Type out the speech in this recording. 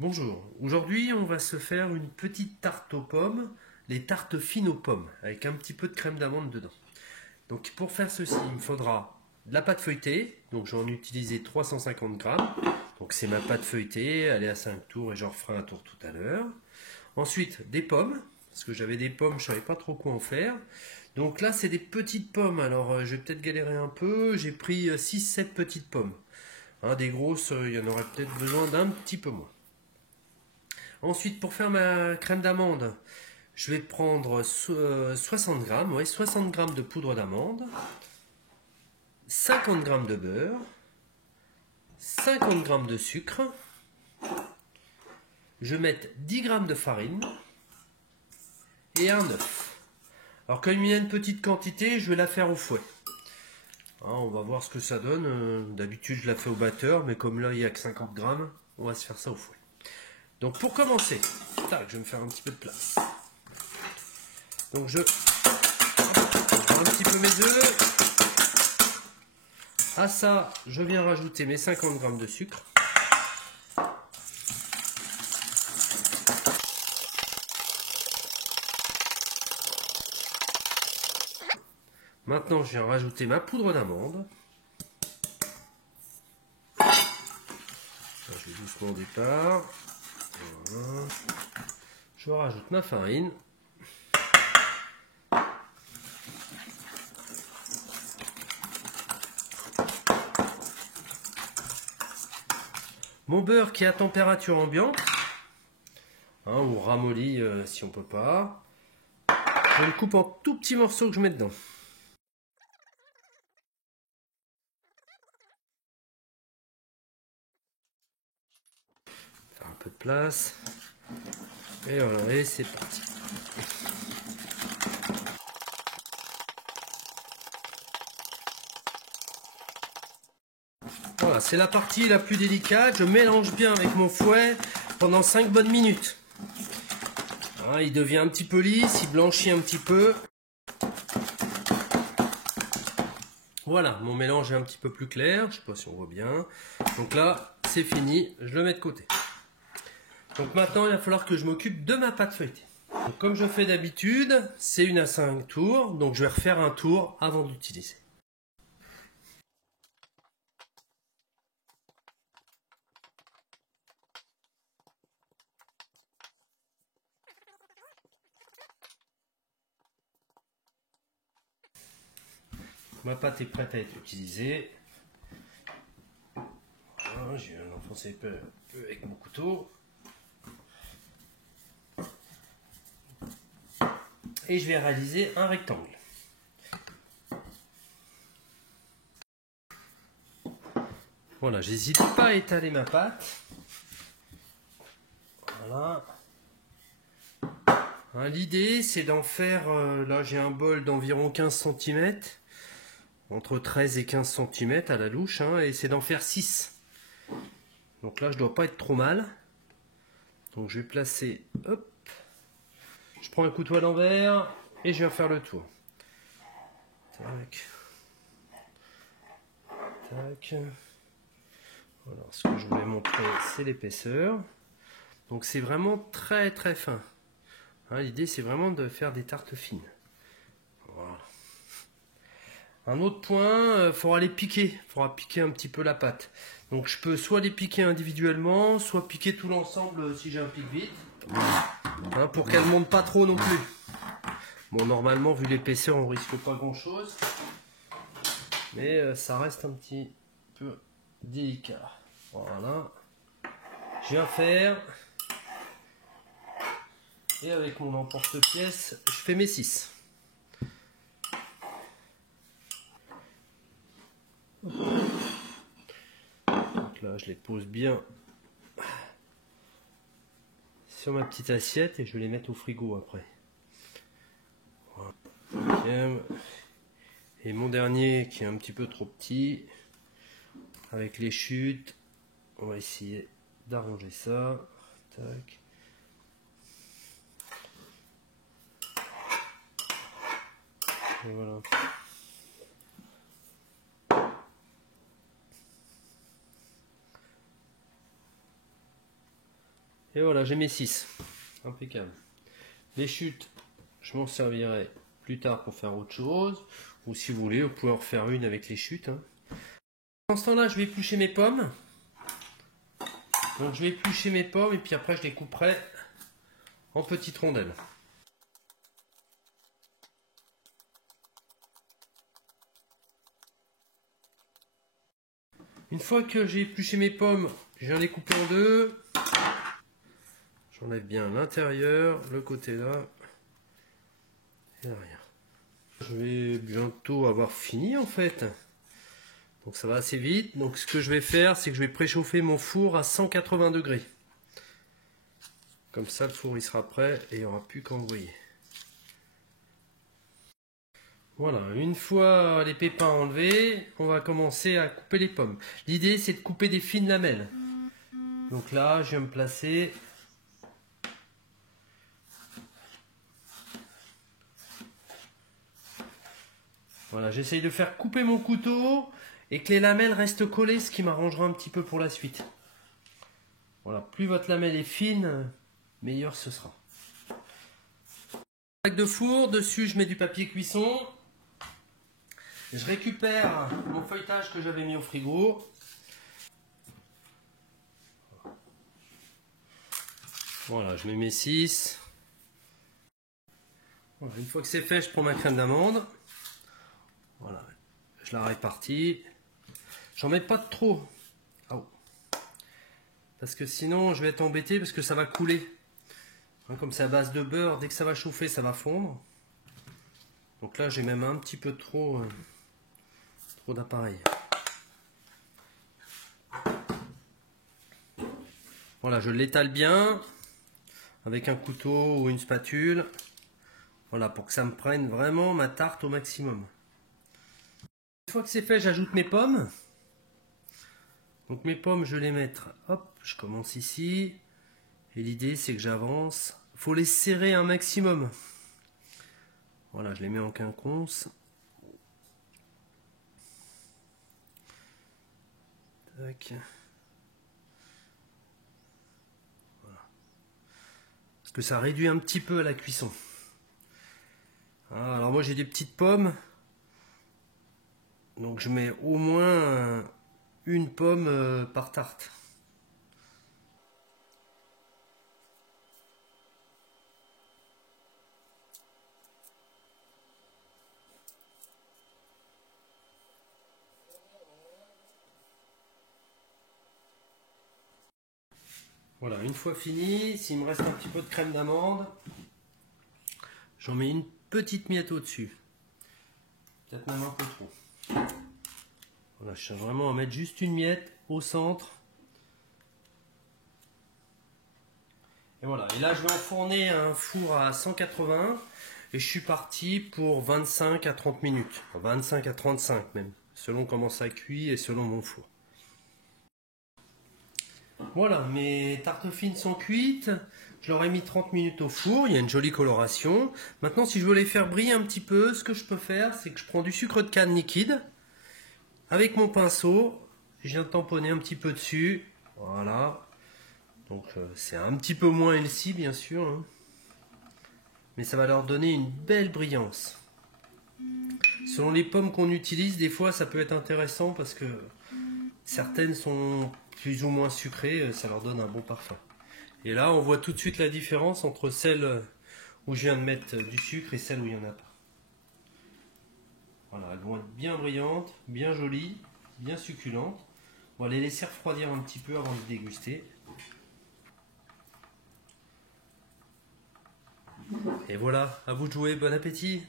Bonjour, aujourd'hui on va se faire une petite tarte aux pommes, les tartes fines aux pommes, avec un petit peu de crème d'amande dedans. Donc pour faire ceci, il me faudra de la pâte feuilletée, donc j'en ai utilisé 350 grammes. Donc c'est ma pâte feuilletée, elle est à 5 tours et j'en referai un tour tout à l'heure. Ensuite des pommes, parce que j'avais des pommes, je savais pas trop quoi en faire. Donc là c'est des petites pommes, alors je vais peut-être galérer un peu, j'ai pris 6-7 petites pommes. Hein, des grosses, il y en aurait peut-être besoin d'un petit peu moins. Ensuite, pour faire ma crème d'amande, je vais prendre 60 grammes, ouais, 60 grammes de poudre d'amande, 50 grammes de beurre, 50 grammes de sucre. Je vais mettre 10 grammes de farine et un œuf. Alors, comme il y a une petite quantité, je vais la faire au fouet. Hein, on va voir ce que ça donne. D'habitude, je la fais au batteur, mais comme là, il n'y a que 50 grammes, on va se faire ça au fouet. Donc, pour commencer, tac, je vais me faire un petit peu de place. Donc, je un petit peu mes œufs. À ça, je viens rajouter mes 50 grammes de sucre. Maintenant, je viens rajouter ma poudre d'amande. Je vais doucement au départ. Voilà. Je rajoute ma farine. Mon beurre qui est à température ambiante, hein, ou ramolli si on peut pas. Je le coupe en tout petits morceaux que je mets dedans. Faire un peu de place. Et voilà, et c'est parti. Voilà, c'est la partie la plus délicate. Je mélange bien avec mon fouet pendant 5 bonnes minutes. Voilà, il devient un petit peu lisse, il blanchit un petit peu. Voilà, mon mélange est un petit peu plus clair. Je ne sais pas si on voit bien. Donc là, c'est fini. Je le mets de côté. Donc maintenant, il va falloir que je m'occupe de ma pâte feuilletée. Donc, comme je fais d'habitude, c'est une à 5 tours. Donc je vais refaire un tour avant d'utiliser. Ma pâte est prête à être utilisée. Voilà, j'ai enfoncé un peu avec mon couteau. Et je vais réaliser un rectangle. Voilà, j'hésite pas à étaler ma pâte. Voilà. Hein, l'idée, c'est d'en faire, là j'ai un bol d'environ 15 cm, entre 13 et 15 cm à la louche, hein, et c'est d'en faire 6. Donc là, je dois pas être trop mal. Donc je vais placer, hop, je prends un couteau à l'envers et je vais faire le tour. Tac. Tac. Voilà, ce que je voulais montrer, c'est l'épaisseur. Donc c'est vraiment très très fin. Hein, l'idée, c'est vraiment de faire des tartes fines. Voilà. Un autre point, il faudra les piquer. Il faudra piquer un petit peu la pâte. Donc je peux soit les piquer individuellement, soit piquer tout l'ensemble si j'ai un pic vite. Hein, pour qu'elle ne monte pas trop non plus. Bon, normalement, vu l'épaisseur, on risque pas grand chose. Mais ça reste un petit peu délicat. Voilà. Je viens faire. Et avec mon emporte-pièce, je fais mes 6. Donc là, je les pose bien sur ma petite assiette et je vais les mettre au frigo après. Voilà. Et mon dernier qui est un petit peu trop petit, avec les chutes, on va essayer d'arranger ça. Tac. Et voilà. Et voilà, j'ai mes 6. Impeccable. Les chutes, je m'en servirai plus tard pour faire autre chose. Ou si vous voulez, vous pouvez en refaire une avec les chutes. Hein. Pendant ce temps-là, je vais éplucher mes pommes. Donc je vais éplucher mes pommes et puis après je les couperai en petites rondelles. Une fois que j'ai épluché mes pommes, je viens les couper en deux. J'enlève bien l'intérieur, le côté là et l'arrière. Je vais bientôt avoir fini en fait. Donc ça va assez vite. Donc ce que je vais faire, c'est que je vais préchauffer mon four à 180 degrés. Comme ça le four il sera prêt et il n'y aura plus qu'à envoyer. Voilà, une fois les pépins enlevés, on va commencer à couper les pommes. L'idée c'est de couper des fines lamelles. Donc là, je vais me placer. Voilà, j'essaye de faire couper mon couteau et que les lamelles restent collées, ce qui m'arrangera un petit peu pour la suite. Voilà, plus votre lamelle est fine, meilleur ce sera. Sac de four, dessus je mets du papier cuisson. Je récupère mon feuilletage que j'avais mis au frigo. Voilà, je mets mes 6. Voilà, une fois que c'est fait, je prends ma crème d'amande. Voilà, je la répartis. J'en mets pas de trop. Oh. Parce que sinon, je vais être embêté parce que ça va couler. Hein, comme c'est à base de beurre, dès que ça va chauffer, ça va fondre. Donc là, j'ai même un petit peu trop d'appareil. Voilà, je l'étale bien avec un couteau ou une spatule. Voilà, pour que ça me prenne vraiment ma tarte au maximum. Une fois que c'est fait, j'ajoute mes pommes. Donc mes pommes, je vais les mettre, hop, je commence ici. Et l'idée, c'est que j'avance. Il faut les serrer un maximum. Voilà, je les mets en quinconce. Tac. Voilà. Parce que ça réduit un petit peu à la cuisson. Alors moi j'ai des petites pommes. Donc je mets au moins une pomme par tarte. Voilà, une fois fini, s'il me reste un petit peu de crème d'amande, j'en mets une petite miette au-dessus. Peut-être même un peu trop. Voilà, je cherche vraiment à mettre juste une miette au centre. Et voilà, et là je vais enfourner un four à 180 et je suis parti pour 25 à 30 minutes. 25 à 35 même, selon comment ça cuit et selon mon four. Voilà, mes tartes fines sont cuites. Je leur ai mis 30 minutes au four, il y a une jolie coloration. Maintenant, si je veux les faire briller un petit peu, ce que je peux faire, c'est que je prends du sucre de canne liquide. Avec mon pinceau, je viens de tamponner un petit peu dessus. Voilà. Donc c'est un petit peu moins healthy, bien sûr. Hein. Mais ça va leur donner une belle brillance. Selon les pommes qu'on utilise, des fois, ça peut être intéressant parce que certaines sont plus ou moins sucrées, ça leur donne un bon parfum. Et là, on voit tout de suite la différence entre celles où je viens de mettre du sucre et celles où il n'y en a pas. Voilà, elles vont être bien brillantes, bien jolies, bien succulentes. On va les laisser refroidir un petit peu avant de les déguster. Et voilà, à vous de jouer, bon appétit!